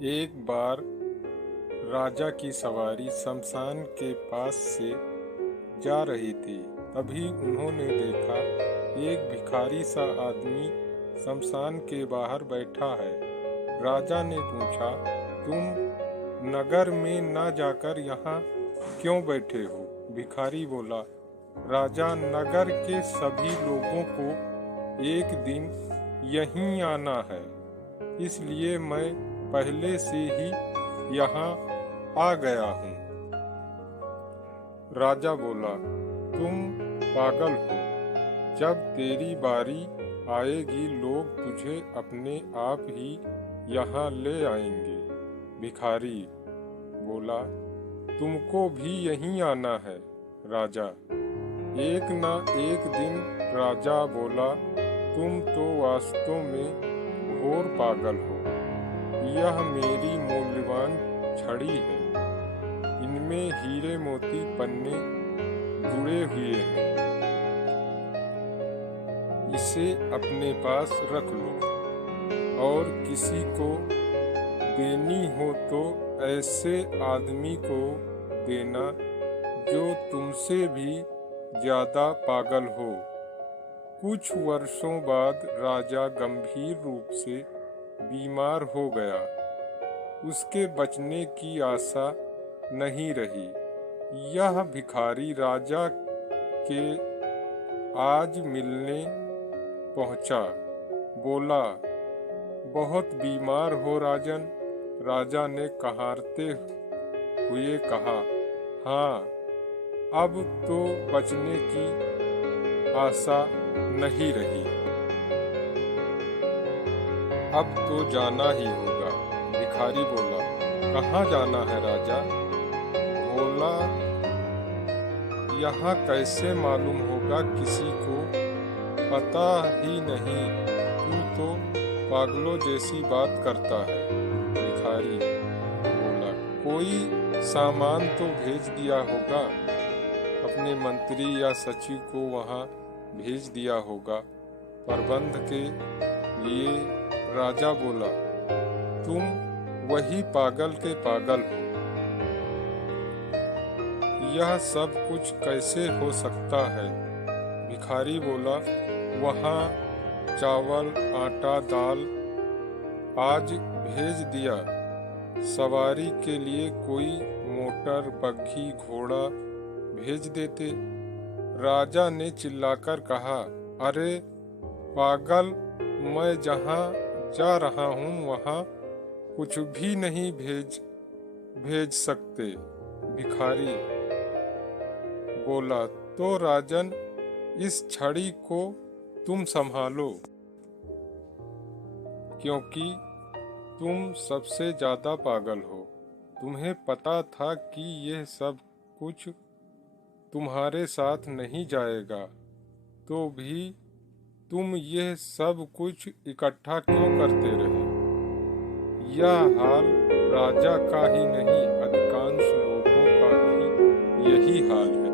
एक बार राजा की सवारी शमशान के पास से जा रही थी। तभी उन्होंने देखा एक भिखारी सा आदमी शमशान के बाहर बैठा है। राजा ने पूछा, तुम नगर में न जाकर यहाँ क्यों बैठे हो? भिखारी बोला, राजा, नगर के सभी लोगों को एक दिन यहीं आना है, इसलिए मैं पहले से ही यहाँ आ गया हूँ। राजा बोला, तुम पागल हो। जब तेरी बारी आएगी लोग तुझे अपने आप ही यहाँ ले आएंगे। भिखारी बोला, तुमको भी यहीं आना है राजा। एक ना एक दिन राजा बोला, तुम तो वास्तव में घोर पागल हो। यह मेरी मूल्यवान छड़ी है, इनमें हीरे मोती पन्ने जुड़े हुए हैं, इसे अपने पास रख लो और किसी को देनी हो तो ऐसे आदमी को देना जो तुमसे भी ज्यादा पागल हो। कुछ वर्षों बाद राजा गंभीर रूप से बीमार हो गया। उसके बचने की आशा नहीं रही। यह भिखारी राजा के आज मिलने पहुंचा। बोला, बहुत बीमार हो राजन? राजा ने कहारते हुए कहा, हाँ, अब तो बचने की आशा नहीं रही, अब तो जाना ही होगा। भिखारी बोला, कहाँ जाना है राजा? बोला, यहाँ कैसे मालूम होगा, किसी को पता ही नहीं, तू तो पागलों जैसी बात करता है। भिखारी बोला, कोई सामान तो भेज दिया होगा, अपने मंत्री या सचिव को वहाँ भेज दिया होगा प्रबंध के लिए। राजा बोला, तुम वही पागल के पागल हो। यह सब कुछ कैसे हो सकता है? भिखारी बोला, वहाँ चावल, आटा, दाल आज भेज दिया। सवारी के लिए कोई मोटर, बग्घी, घोड़ा भेज देते। राजा ने चिल्लाकर कहा, अरे पागल, मैं जहाँ जा रहा हूँ वहाँ कुछ भी नहीं भेज सकते। भिखारी बोला, तो राजन, इस छड़ी को तुम संभालो, क्योंकि तुम सबसे ज्यादा पागल हो। तुम्हें पता था कि यह सब कुछ तुम्हारे साथ नहीं जाएगा, तो भी तुम यह सब कुछ इकट्ठा क्यों करते रहे? यह हाल राजा का ही नहीं, अधिकांश लोगों का भी यही हाल है।